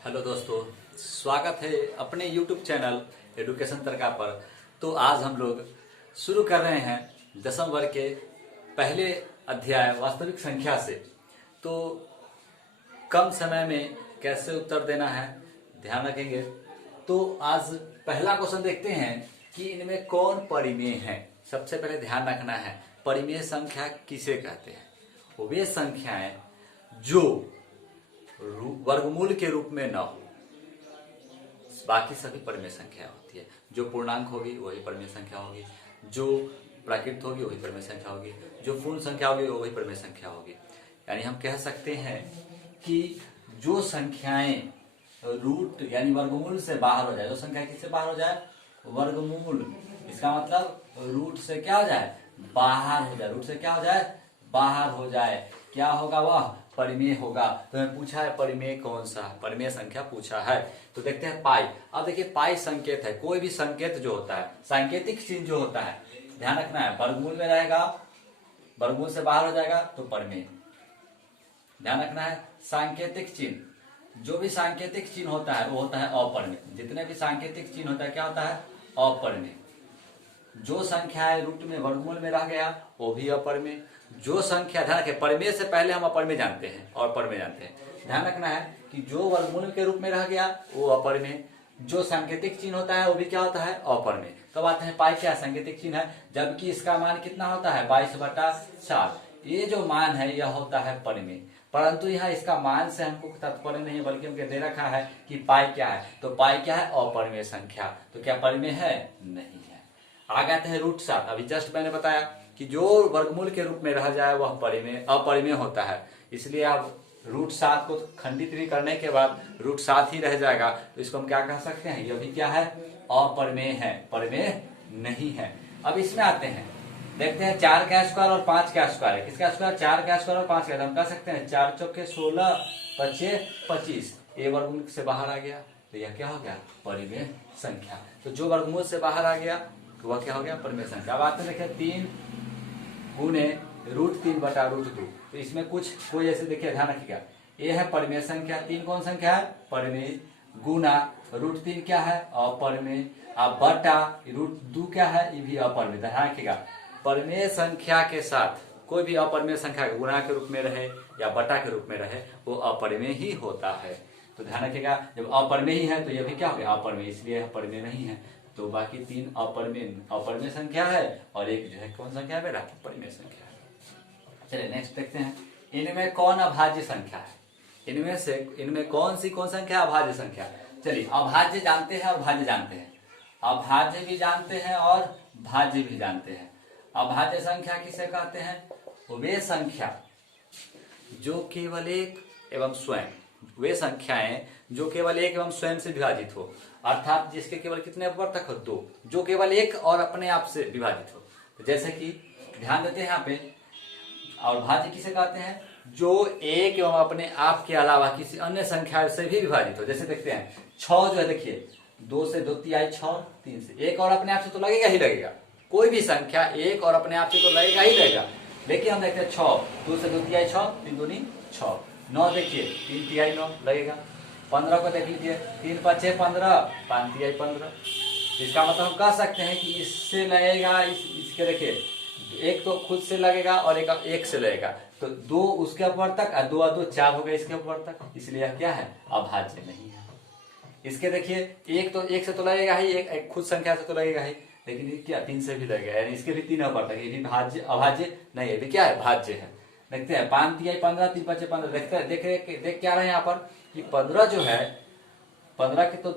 Hello दोस्तों, स्वागत है अपने YouTube चैनल एडुकेशन तड़का पर। तो आज हम लोग शुरू कर रहे हैं 10वीं वर्ग के पहले अध्याय वास्तविक संख्या से। तो कम समय में कैसे उत्तर देना है ध्यान रखेंगे। तो आज पहला क्वेश्चन देखते हैं कि इनमें कौन परिमेय है। सबसे पहले ध्यान रखना है परिमेय संख्या किसे कहते हैं। वो वे संख्याएं जो वर्गमूल के रूप में न हो, बाकी सभी परिमेय संख्या होती है। जो पूर्णांक होगी वही परिमेय संख्या होगी, जो प्राकृत होगी वही परिमेय संख्या होगी, जो पूर्ण संख्या होगी वही परिमेय संख्या होगी। यानी हम कह सकते हैं कि जो संख्याएं रूट यानी वर्गमूल से बाहर हो जाए, जो संख्या किससे बाहर हो जाए, वर्गमूल, इसका मतलब रूट से क्या हो जाए, बाहर हो जाए। रूट से क्या हो जाए, बाहर हो जाए, क्या होगा, वह परिमेय होगा। तो हमें पूछा है परिमेय कौन सा, परिमेय संख्या पूछा है। तो देखते हैं पाई। अब देखिए पाई संकेत है, कोई भी संकेत जो होता है, सांकेतिक चिन्ह जो होता है, ध्यान रखना है वर्गमूल में रहेगा, वर्गमूल से बाहर हो जाएगा तो परिमेय। ध्यान रखना है सांकेतिक चिन्ह, जो भी सांकेतिक चिन्ह होता है वो होता है अपरिमेय। जितने भी सांकेतिक चिन्ह होता है क्या होता है, अपरिमेय। जो संख्या है रूट में वर्गमूल में रह गया वो भी अपरिमेय। जो संख्या, ध्यान रखें परिमेय से पहले हम अपरिमेय जानते हैं और परिमेय जानते हैं। ध्यान रखना है कि जो वर्गमूल के रूप में रह गया वो अपरिमेय, जो सांकेतिक चिन्ह होता है वो भी क्या होता है, अपरिमेय। तब आते हैं पाई, क्या सांकेतिक चिन्ह है, जबकि इसका मान कितना होता है 22/4। ये जो मान है यह होता है परिमेय, परंतु यहाँ इसका मान से हमको तात्पर्य नहीं, बल्कि हमको दे रखा है कि पाई क्या है। तो पाई क्या है, अपरिमेय संख्या। तो क्या परिमेय है, नहीं है। आगे आते हैं रूट 7। अभी जस्ट मैंने बताया कि जो वर्गमूल के रूप में रह जाए वह परिमेय अपरिमेय होता है। इसलिए आप रूट 7 को खंडित भी करने के बाद रूट 7 ही रह जाएगा, तो इसको हम क्या कह सकते हैं, यह भी क्या है, अपरिमेय है, परिमेय नहीं है। अब इसमें आते हैं, देखते हैं 4 का स्क्वायर और 5 का स्क्वायर है। किसका स्क्वायर, 4 का स्क्वायर और 5 का। हम कह सकते हैं 4 चौके 16, 5 25। ये वर्गमूल से बाहर आ गया तो यह क्या हो गया, परिमेय संख्या। तो जो वर्गमूल से बाहर आ गया तो वह क्या हो गया, परिमेय संख्या। अब आते हैं देखिए 3 गुने √3/√2। तो इसमें कोई ऐसे देखिए, ध्यान रखिएगा, ये है परिमेय संख्या, 3 कौन संख्या है, परिमेय, गुना √3 क्या है, अपरिमेय, अब बटा √2 क्या है, ये भी अपरिमेय। ध्यान रखिएगा परिमेय संख्या के साथ कोई भी अपरिमेय संख्या गुणा के रूप में रहे या बटा के रूप में रहे वो अपरिमेय ही होता है। तो ध्यान रखिएगा जब अपरिमेय ही है तो यह भी क्या हो गया, अपरिमेय, इसलिए परिमेय नहीं है। तो बाकी 3 अपरिमेय संख्या है और एक जो है कौन संख्या है मेरा, परिमेय संख्या है। चलिए नेक्स्ट देखते हैं, इनमें कौन अभाज्य संख्या है। इनमें कौन संख्या अभाज्य संख्या। चलिए अभाज्य जानते हैं और भाज्य जानते हैं, अभाज्य भी जानते हैं और भाज्य भी जानते हैं। अभाज्य संख्या किसे कहते हैं, वे संख्या जो केवल एक एवं स्वयं, वे संख्याएं जो केवल एक एवं स्वयं से विभाजित हो, अर्थात जिसके केवल कितने अपवर्तक हो, 2, जो केवल एक और अपने आप से विभाजित हो। जैसे कि ध्यान देते हैं यहाँ पे, और भाज्य किसे कहते हैं, जो एक एवं अपने आप के अलावा किसी अन्य संख्या से भी विभाजित हो। जैसे देखते हैं 6 जो है, देखिए 2 से 2 तिहाई 6, 3 से एक और अपने आप से तो लगेगा ही लगेगा, कोई भी संख्या एक और अपने आप से तो लगेगा ही लगेगा। लेकिन हम देखते हैं 6, 2 से 2 तिहाई 6, 3 दूनी 6, 9 देखिए 3 तिहाई 9 लगेगा। 15 को देख लीजिए, 3 5 15, 5 तिहाई 15। इसका मतलब हम कह सकते हैं कि इससे लगेगा, इसके देखिए एक तो खुद से लगेगा और एक से लगेगा, तो 2 उसके अपवर्तक और 2 और 2 4 हो गए इसके अपवर्तक, इसलिए क्या है, अभाज्य नहीं है। इसके देखिए एक से तो लगेगा ही, एक खुद संख्या से तो लगेगा ही, लेकिन ये क्या 3 से भी लगेगा, यानी इसके भी 3 अपवर्तक, ये भी अभाज्य नहीं है, ये भी क्या है, भाज्य है। देखते हैं 5 तिहाई 15, 3 5 15। देखते हैं देख क्या रहे हैं यहाँ पर कि 15 जो है, 15 के तो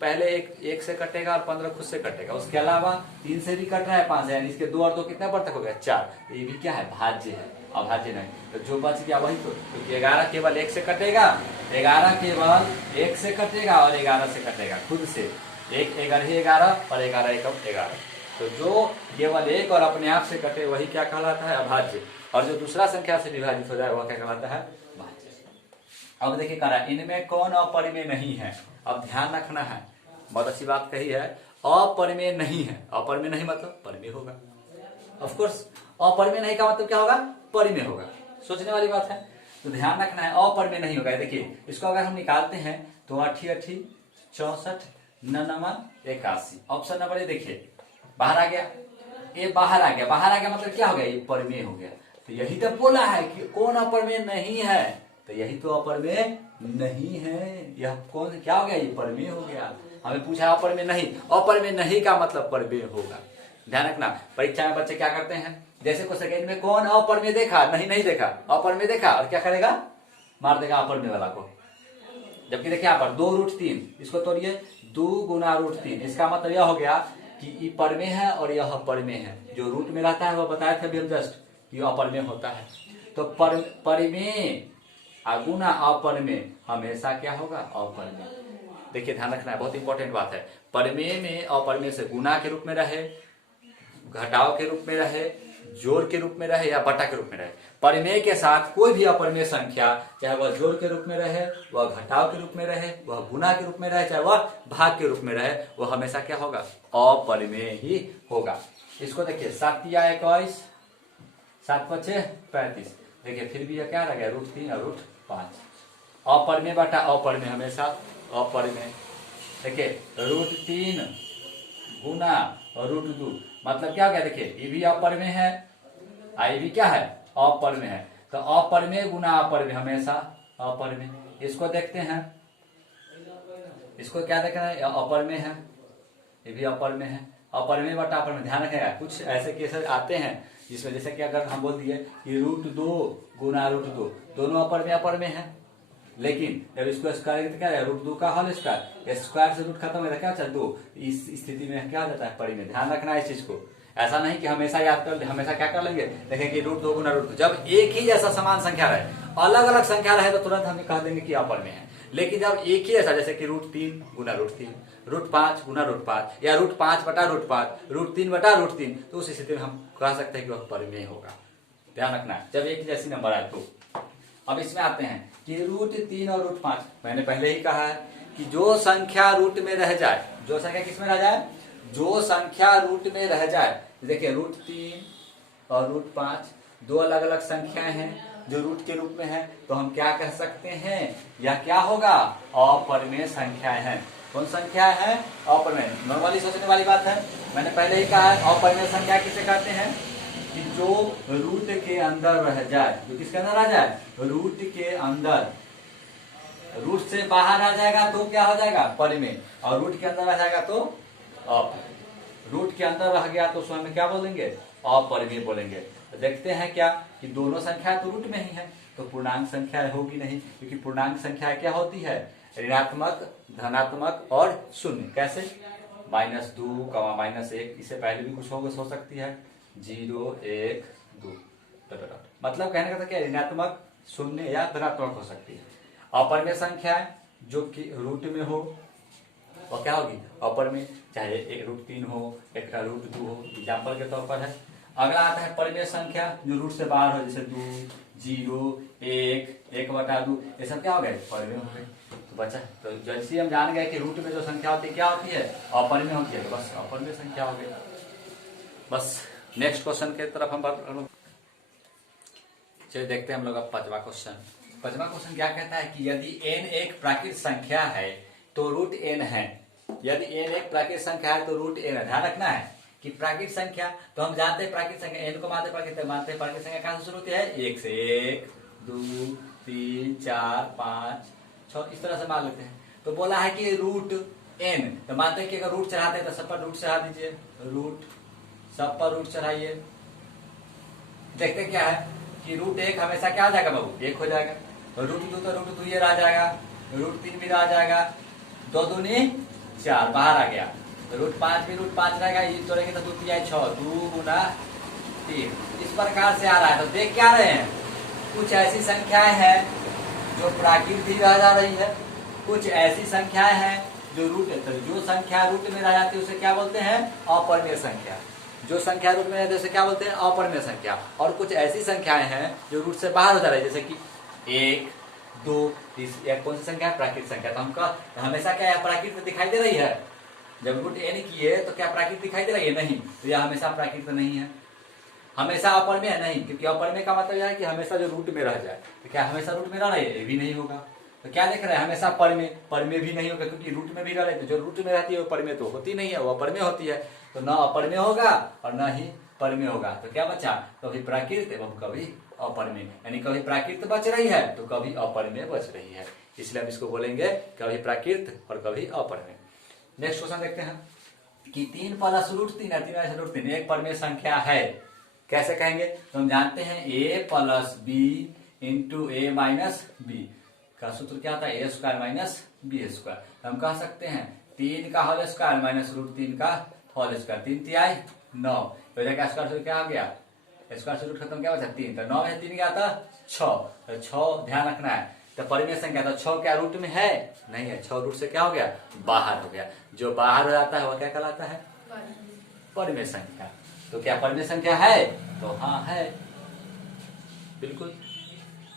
पहले एक से कटेगा और 15 खुद से कटेगा, उसके अलावा 3 से भी कट रहा है, 5 है, यानी इसके 2 और 2 कितने अपवर्तक हो गया, 4। तो ये भी क्या है, भाज्य है, अभाज्य नहीं। तो जो बच गया वही तो 11 केवल 1 से कटेगा, 11 केवल 1 से कटेगा और 11 से कटेगा खुद से, 1 11 और 11 1 11। तो जो केवल एक और अपने आप से कटे वही क्या कहलाता है, अभाज्य, और जो दूसरा संख्या से विभाजित हो जाए वह क्या कहलाता है, भाज्य। अब देखिए कह रहा है इनमें कौन अपरिमेय नहीं है। अब ध्यान रखना है, बहुत अच्छी बात कही है, अपरिमेय नहीं है। अपरिमेय नहीं मतलब परिमेय होगा, ऑफ कोर्स। अपरिमेय नहीं का मतलब क्या होगा, परिमेय होगा। सोचने वाली बात है। तो ध्यान रखना है अपरिमेय नहीं होगा। देखिए इसको अगर हम निकालते हैं तो 8 8 64 99 81, ऑप्शन नंबर ए देखिए बाहर आ गया, ये बाहर आ गया। बाहर आ गया मतलब क्या हो गया, ये परिमेय हो गया। तो यही तो बोला है कि कौन अपरिमेय नहीं है, तो यही तो अपरिमेय नहीं है। यह कौन क्या हो गया, ये परिमेय हो गया। हमें पूछा अपरिमेय नहीं, अपरिमेय नहीं का मतलब परिमेय होगा। ध्यान रखना परीक्षा में बच्चे क्या करते हैं, जैसे को सेकंड में कौन अपरिमेय देखा, नहीं देखा, अपरिमेय देखा और क्या करेगा, मार देगा अपरिमेय वाला को। जबकि देखिए यहाँ पर 2√3, इसको तोड़िए 2 गुना √3, इसका मतलब यह हो गया कि ये परिमेय है और यह अपरिमेय है। जो रूट में रहता है वो बताया था अभी हम जस्ट, ये अपरिमेय होता है। तो परिमेय गुना अपरिमेय हमेशा क्या होगा, अपरिमेय। देखिए ध्यान रखना है, बहुत इंपॉर्टेंट बात है। परिमेय में अपरिमेय से गुना के रूप में रहे, घटाव के रूप में रहे, जोड़ के रूप में रहे या बटा के रूप में रहे। परिमेय के साथ कोई भी अपरिमेय संख्या, चाहे वह जोड़ के रूप में रहे, वह घटाव के रूप में रहे, वह गुना के रूप में रहे, चाहे वह भाग के रूप में रहे, वह हमेशा क्या होगा, अपरिमेय ही होगा। इसको देखिए 7 या 21, 7 5 35। देखिए फिर भी यह क्या रह गया, √3 और √5। अपरिमेय बटा अपरिमेय हमेशा अपरिमेय। देखिए √3 गुना और √2 मतलब क्या हो गया, देखिए ये भी अपरिमेय है, ये भी क्या है, अपरिमेय है। तो अपरिमेय गुना अपरिमेय हमेशा अपरिमेय। इसको देखते हैं, इसको क्या देखना है, अपरिमेय है, ये भी अपरिमेय है, अपरिमेय बटा अपरिमेय। ध्यान रखेगा कुछ ऐसे केसेस आते हैं जिसमें जैसे कि अगर हम बोल दिए कि √2 गुना √2 दोनों अपरिमेय अपरिमेय है, लेकिन जब इसको स्क्वायर तो क्या है, √2 का होल स्क्वायर, स्क्वायर से रूट खत्म हो जाता है, क्या चल 2, इस स्थिति में क्या हो जाता है, परिमेय। ध्यान रखना है इस चीज को, ऐसा नहीं कि हमेशा याद कर, हमेशा क्या कर लेंगे, देखें कि √2 गुना √2। जब एक ही जैसा समान संख्या रहे, अलग अलग संख्या रहे तो तुरंत हम कह देंगे कि अपरिमेय है। लेकिन जब एक ही ऐसा, जैसे कि √3 गुना √3, √5 गुना √5 या √5 बटा √5, √3 बटा √3, तो उस स्थिति में हम कह सकते हैं कि वह परिमेय होगा। ध्यान रखना है जब एक ही जैसी नंबर आए तो। अब इसमें आते हैं कि √3 और √5, मैंने पहले ही कहा है कि जो संख्या रूट में रह जाए, जो संख्या किसमें रह जाए, जो संख्या रूट में रह जाए। देखिए √3 और √5 दो अलग अलग संख्याएं हैं जो रूट के रूप में है, तो हम क्या कह सकते हैं, यह क्या होगा, अपरिमेय संख्याएं हैं। कौन संख्या है, अपरिमेय। नॉर्मली सोचने वाली बात है, मैंने पहले ही कहा है अपरिमेय संख्या किसे कहते हैं, कि जो रूट के अंदर रह जाए, जो किसके अंदर आ जाए, रूट के अंदर। रूट से बाहर आ जाएगा तो क्या हो जाएगा, परिमेय, और रूट के अंदर आ जाएगा तो अपरिमेय। रूट के अंदर रह गया तो उसमें हम क्या बोलेंगे, अपरिमेय बोलेंगे। तो देखते हैं क्या कि दोनों संख्या तो रूट में ही है, तो पूर्णांक संख्या होगी नहीं, क्योंकि पूर्णांक संख्या क्या होती है, ऋणात्मक, धनात्मक और शून्य। कैसे, -2, -1, इससे पहले भी कुछ हो सकती है, 0 1 2, मतलब कहने का क्या, ऋणात्मक, शून्य या धनात्मक हो सकती है। अपरिमेय संख्या जो कि रूट में हो और क्या होगी, अपरिमेय, चाहे एक √3 हो, एक √2 हो, एग्जाम्पल के तौर पर है। अगला आता है परिमेय संख्या जो रूट से बाहर हो, जैसे 2 0 1 1/2, ये सब क्या हो गए, परिमेय हो गए। तो बचा, तो जैसे हम जान गए कि रूट में जो संख्या होती है क्या होती है, अपरिमेय होती है, तो बस अपरिमेय संख्या हो गई। बस नेक्स्ट क्वेश्चन के तरफ हम बात करें। चलिए देखते हैं हम लोग अब पांचवा क्वेश्चन। पांचवा क्वेश्चन क्या कहता है कि यदि n एक प्राकृत संख्या है तो √n है। यदि n एक प्राकृत संख्या है तो √n है। ध्यान रखना है कि प्राकृत संख्या, तो हम जानते हैं प्राकृत संख्या n को मानते हैं प्राकृत संख्या कहां से शुरू होती है, 1 से 1 2 3 4 5 6, इस तरह से मान लेते हैं। तो बोला है कि √n, तो मानते हैं कि अगर रूट चढ़ाते हैं तो सब पर रूट चढ़ा दीजिए, रूट सब पर रूट चढ़ाइए। देखते क्या है कि √1 हमेशा क्या आ जाएगा बाबू, 1 हो जाएगा। √2 तो √2 ये रह जाएगा, √3 भी रह जाएगा, 2 दूनी 4 बाहर आ गया, √5 भी √5 रहेगा, ये तोड़ेंगे तो 2 3 6, 2 गुना 3, इस प्रकार से आ रहा है। तो देख क्या रहे हैं, कुछ ऐसी संख्याएं हैं जो प्राकृत ही रह जा रही है, कुछ ऐसी संख्याएं हैं जो रूट, जो संख्या रूट में रह जाती है उसे क्या बोलते हैं, अपरिमेय संख्या। जो संख्या रूट में रहती है उसे क्या बोलते हैं, अपरिमेय संख्या। और कुछ ऐसी संख्याएं हैं जो रूट से बाहर हो जा रही है, जैसे कि 1 2 3, कौन सी संख्या है, प्राकृत संख्या। तो हमका हमेशा क्या प्राकृत दिखाई दे रही है, जब रूट n की है तो क्या प्राकृत दिखाई दे रही है, नहीं, तो यह हमेशा प्राकृत नहीं है। हमेशा अपर में है नहीं, क्योंकि अपर में का मतलब यह है कि हमेशा जो रूट में रह जाए। तो क्या हमेशा रूट में रह रही है? ये भी नहीं होगा। तो क्या देख रहे हैं? हमेशा पर में भी नहीं होगा, क्योंकि रूट में भी रह रहे, तो जो रूट में रहती है वो पर में तो होती नहीं है, वो अपर में होती है। तो न अपर में होगा और न ही पर में होगा। तो क्या बचा? कभी प्राकृत एवं कभी अपर में, यानी कभी प्राकृत बच रही है तो कभी अपर में बच रही है, इसलिए हम इसको बोलेंगे कभी प्राकृत और कभी अपर में। नेक्स्ट क्वेश्चन देखते हैं कि 3 प्लस रूट 3 है, 3 रूट 3 एक परमेय संख्या है। कैसे कहेंगे? तो हम जानते हैं a plus B into A minus B का सूत्र क्या होता है? A square minus B square. तो हम कह सकते हैं 3 का होल स्क्वायर माइनस रूट 3 का होल स्क्वायर, 3 तिहाई 9, तो का स्क्वायर रूट क्या आ गया? स्क्वायर से रूट खत्म क्या बचा? 3, तो 9 में 3 क्या आता? 6, तो 6 ध्यान रखना है। तो परमेय संख्या, तो 6 क्या रूट में है? नहीं है, 6 रूट से क्या हो गया? बाहर हो गया। जो बाहर हो जाता है वह क्या कहलाता है? परमेय संख्या। तो क्या परमेय संख्या है? तो हाँ है, बिल्कुल।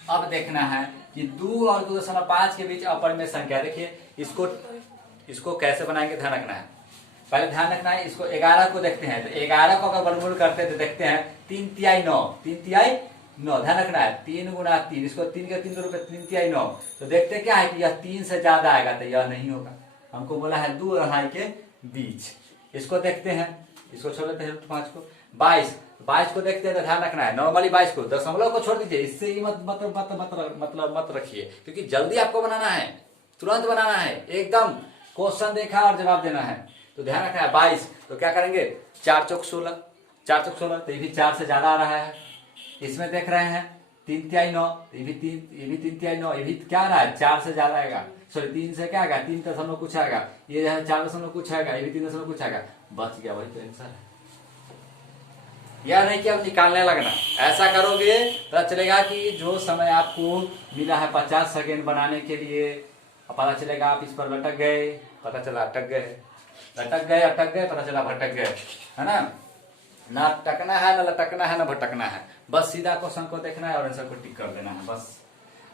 अब देखना है कि 2 और 2.5 के बीच अपरमेय संख्या। देखिए इसको कैसे बनाएंगे, ध्यान रखना है। पहले ध्यान रखना है, इसको 11 को देखते हैं, तो 11 को अगर वर्गमूल करते हैं तो देखते हैं 3 तिहाई 9, 3 तिहाई 9, ध्यान रखना है 3 गुना 3, इसको 3 के 3 रुपए 3 तिहाई 9। तो देखते क्या है कि यह 3 से ज्यादा आएगा, तो यह नहीं होगा। हमको बोला है 2 और 2.5 के बीच। इसको देखते हैं, इसको छोड़ देते हैं रूट 5 को। 22 को देखते हैं, तो ध्यान रखना है नॉर्मली 22 को दशमलव को छोड़ दीजिए, इससे ही मत रखिए, क्योंकि जल्दी आपको बनाना है, तुरंत बनाना है, एकदम क्वेश्चन देखा और जवाब देना है। तो ध्यान रखना है 22, तो क्या करेंगे 4 चौक 16, 4 चौक 16, तो ये भी 4 से ज्यादा आ रहा है। इसमें देख रहे हैं 3 तिहाई 9, ये भी 3 तिहाई 9, ये भी क्या आ रहा है? 4 से ज्यादा आएगा। सॉरी 3 से क्या आएगा? 3 दशमलव कुछ आएगा, ये जो है 4 दशमलव कुछ आएगा, ये भी 3 दशमलव कुछ आएगा, बच गया, वही तो आंसर है। यह नहीं कि अब निकालने लगना, ऐसा करोगे पता चलेगा कि जो समय आपको मिला है 50 सेकेंड बनाने के लिए, पता चलेगा आप इस पर लटक गए, पता चला अटक गए, पता चला भटक गए, है ना अटकना है, न लटकना है, न भटकना है, बस सीधा क्वेश्चन को देखना है और आंसर को टिक कर देना है, बस।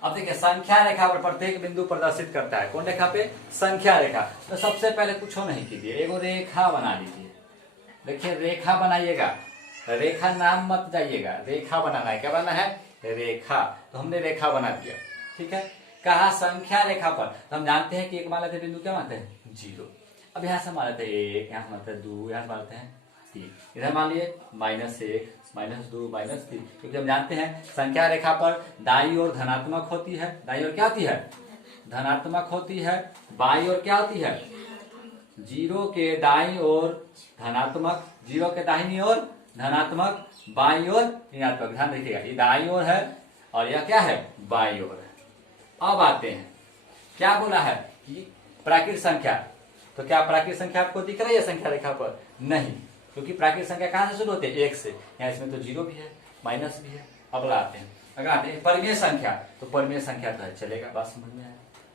अब देखिए संख्या रेखा पर प्रत्येक बिंदु प्रदर्शित करता है। कौन रेखा पे? संख्या रेखा। तो सबसे पहले कुछ नहीं कीजिए, एगो रेखा बना लीजिए। देखिए रेखा बनाइएगा, रेखा नाम मत जाइएगा, रेखा बनाना है। क्या बनाना है? रेखा। तो हमने रेखा बना दिया, ठीक है। कहा संख्या रेखा पर, तो हम जानते हैं कि एक मान लेते बिंदु, क्या मानते हैं? 0। अब यहाँ से मान लेते हैं 1, यहाँ से मानते हैं 2, यहाँ से मानते हैं 3, इधर मान लिए -1, -2, -3, क्योंकि हम जानते हैं संख्या रेखा पर दाईं ओर धनात्मक होती है, दाईं ओर क्या होती है? धनात्मक होती है, बाईं ओर क्या होती है? 0 के दाईं ओर धनात्मक, 0 के दाहिनी ओर धनात्मक, बाईं ओर ऋणात्मक। ध्यान रखिएगा, ये दाईं ओर है और यह क्या है? बाईं ओर है। अब आते हैं, क्या बोला है कि प्राकृत संख्या। तो क्या प्राकृत संख्या आपको दिख रही है संख्या रेखा पर? नहीं, क्योंकि प्राकृत संख्या कहां से शुरू होती है? 1 से। यहाँ इसमें तो 0 भी है, माइनस भी है। अगला आते हैं, परमेय संख्या। तो परमेय संख्या तो है, चलेगा, बात समझ में आया,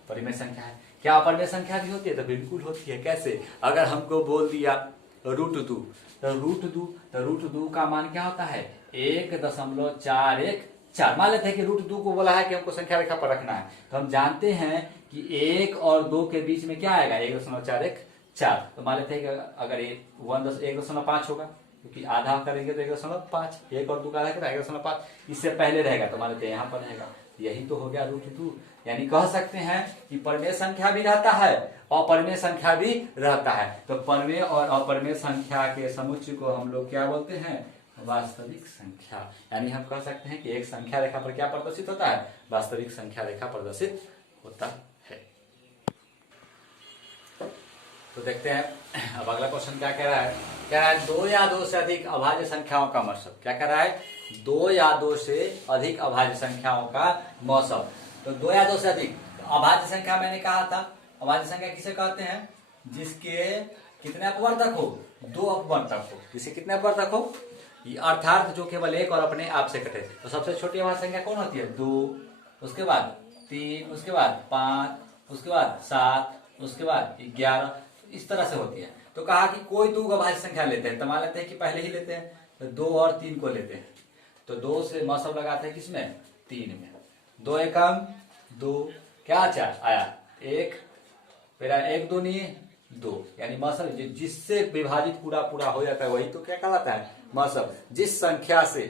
परमेय संख्या है। क्या अपरमेय संख्या भी होती है? तो बिल्कुल होती है। कैसे? अगर हमको बोल दिया √2, तो √2 का मान क्या होता है? 1.414। मान लेते हैं कि √2 को बोला है कि हमको संख्या रेखा पर रखना है, तो हम जानते हैं कि 1 और 2 के बीच में क्या आएगा? 1.414। तो मान लेते हैं कि अगर 1.5 होगा, क्योंकि आधा करेंगे तो 1.5, 1 और 2 का रहेगा 1.5, इससे पहले रहेगा, तो मान लेते हैं यहाँ पर रहेगा। यही तो हो गया √2। यानी कह सकते हैं कि परमेय संख्या भी रहता है, अपरमेय संख्या भी रहता है। तो परमेय और अपरमेय संख्या के समुच्चय को हम लोग क्या बोलते हैं? वास्तविक संख्या। यानी हम कह सकते हैं कि एक संख्या रेखा पर क्या प्रदर्शित होता है? वास्तविक संख्या रेखा प्रदर्शित होता है। तो देखते हैं अब अगला क्वेश्चन क्या कह रहा है। कह रहा है 2 या 2 से अधिक अभाज्य संख्याओं का मौसम। क्या कह रहा है? 2 या 2 से अधिक अभाज्य संख्याओं का मौसम। तो 2 या 2 से अधिक अभाज्य संख्या मैंने कहा था, अभाज्य संख्या किसे कहते हैं? जिसके कितने अपवर्तक हो? 2 अपवर्तक हो। जिसके कितने अपवर्तक हो? अर्थात जो केवल एक और अपने आप से कटे। तो सबसे छोटी अभाज्य संख्या कौन होती है? 2, उसके बाद 3, उसके बाद 5, उसके बाद 7, उसके बाद 11, इस तरह से होती है। तो कहा कि कोई 2 अभाज्य संख्या लेते हैं, तो मान लेते हैं कि पहले ही लेते हैं, तो 2 और 3 को लेते हैं। तो 2 से मौसम लगाते हैं किसमें? 3 में। 2 एकम 2, क्या आया? 1, फिर 1 दूनी 2, यानी मौसम जिससे विभाजित पूरा पूरा हो जाता है वही तो क्या कहलाता है, मौसम। जिस संख्या से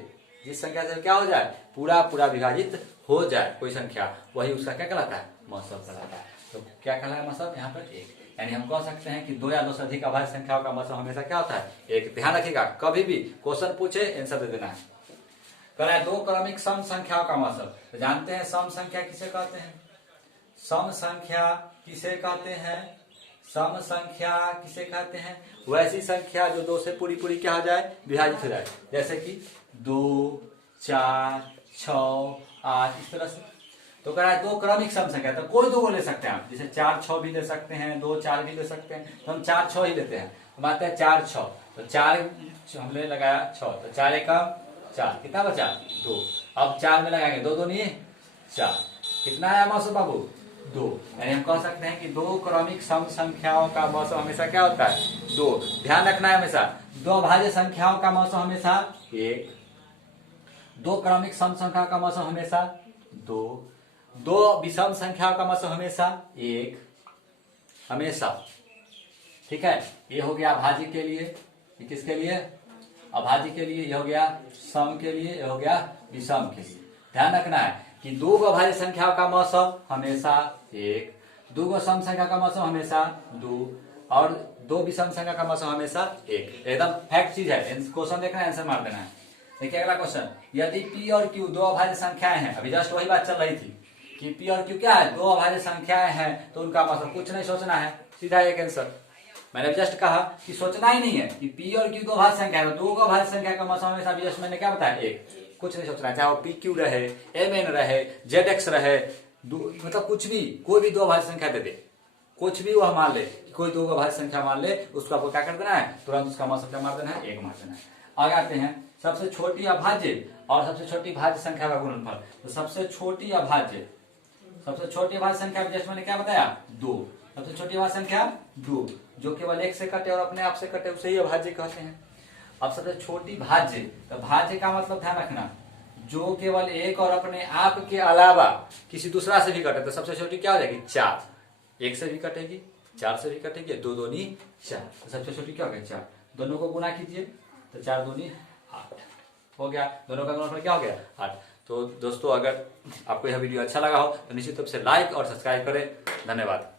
क्या हो जाए, पूरा पूरा विभाजित हो जाए कोई संख्या, वही उसका क्या कहलाता है, मौसम कहलाता है। तो क्या कहलाता है मौसम, यहाँ पर 1। यानी हम कह सकते हैं कि 2 या 2 से अधिक अभाज्य संख्याओं का मौसम हमेशा क्या होता है, 1। ध्यान रखिएगा, कभी भी क्वेश्चन पूछे आंसर दे देना है। कह रहा है 2 क्रमिक सम संख्याओं का मौसम। तो जानते हैं सम संख्या किसे कहते हैं, सम संख्या किसे कहते हैं, सम संख्या किसे कहते हैं, वैसी संख्या जो 2 से पूरी पूरी क्या हो जाए, विभाजित हो जाए। जैसे कि 2, 4, 6, 8, इस तरह से। तो कह रहा है 2 क्रमिक सम संख्या, तो कोई 2 को ले सकते हैं आप, जैसे 4, 6 भी ले सकते हैं, 2, 4 भी ले सकते हैं। तो हम 4, 6 ही लेते हैं। हम आते हैं 4, 6, तो 4 हमने लगाया 6, तो 4 एकम 4, कितना बचा 2। अब 4 में लगाएंगे 2 दूनी 4, कितना आया मौसम बाबू 2। यानी हम कह सकते हैं कि 2 क्रमिक सम संख्याओं का मौसम हमेशा क्या होता है, 2। ध्यान रखना है हमेशा 2 अभाज्य संख्याओं का मौसम हमेशा 1, 2 क्रमिक सम संख्या का मौसम हमेशा 2, 2 विषम संख्याओं का मौसम हमेशा 1, हमेशा। ठीक है, ये हो गया अभाज्य के लिए, ये किसके लिए, अभाज्य के लिए, ये हो गया सम के लिए, ये हो गया विषम के लिए। ध्यान रखना है कि 2 अभाज्य संख्याओं का मौसम हमेशा 1, 2 सम संख्या का मौसम हमेशा 2, और 2 विषम संख्या का मौसम हमेशा 1। एकदम फैक्ट चीज है, क्वेश्चन देखना है, आंसर मार देना है। देखिए अगला क्वेश्चन, यदि P और Q 2 अभाज्य संख्याएं हैं, अभी जस्ट वही बात चल रही थी कि P और Q क्या है, 2 अभाज्य संख्याएं हैं, तो उनका मौसम कुछ नहीं सोचना है, सीधा एक आंसर। मैंने जस्ट कहा कि सोचना ही नहीं है कि P और Q 2 अभाज्य संख्या है, 2 अभाज्य संख्या का मौसम हमेशा, जस्ट मैंने क्या बताया 1, कुछ नहीं सोचना है, चाहे वो PQ रहे, MN रहे, ZX रहे, मतलब कुछ भी, कोई भी 2 अभाज्य संख्या दे दे, कुछ भी वह मान ले, कोई 2 अभाज्य संख्या मान ले, उसको आपको क्या कर देना है, तुरंत उसका मौसम क्या मार देना है, 1 मार देना है। आगे आते हैं, सबसे छोटी अभाज्य और सबसे छोटी भाज्य संख्या का गुणनफल। तो सबसे छोटी अभाज्य संख्या जैसे मैंने क्या बताया 2, सबसे छोटी अभाज्य संख्या 2, जो केवल 1 से कटे और अपने आप से कटे, उसे ही अभाज्य कहते हैं। अब सबसे छोटी भाज्य, तो भाज्य का मतलब ध्यान रखना, जो केवल 1 और अपने आप के अलावा किसी दूसरा से भी कटे, तो सबसे छोटी क्या हो जाएगी 4, 1 से भी कटेगी, 4 से भी कटेगी, 2 दूनी 4, तो सबसे छोटी क्या हो गया 4। दोनों को गुना कीजिए, तो 4 दूनी 8 हो गया, दोनों का गुणनफल क्या हो गया 8। तो दोस्तों अगर आपको यह वीडियो अच्छा लगा हो तो निश्चित रूप से लाइक और सब्सक्राइब करें। धन्यवाद।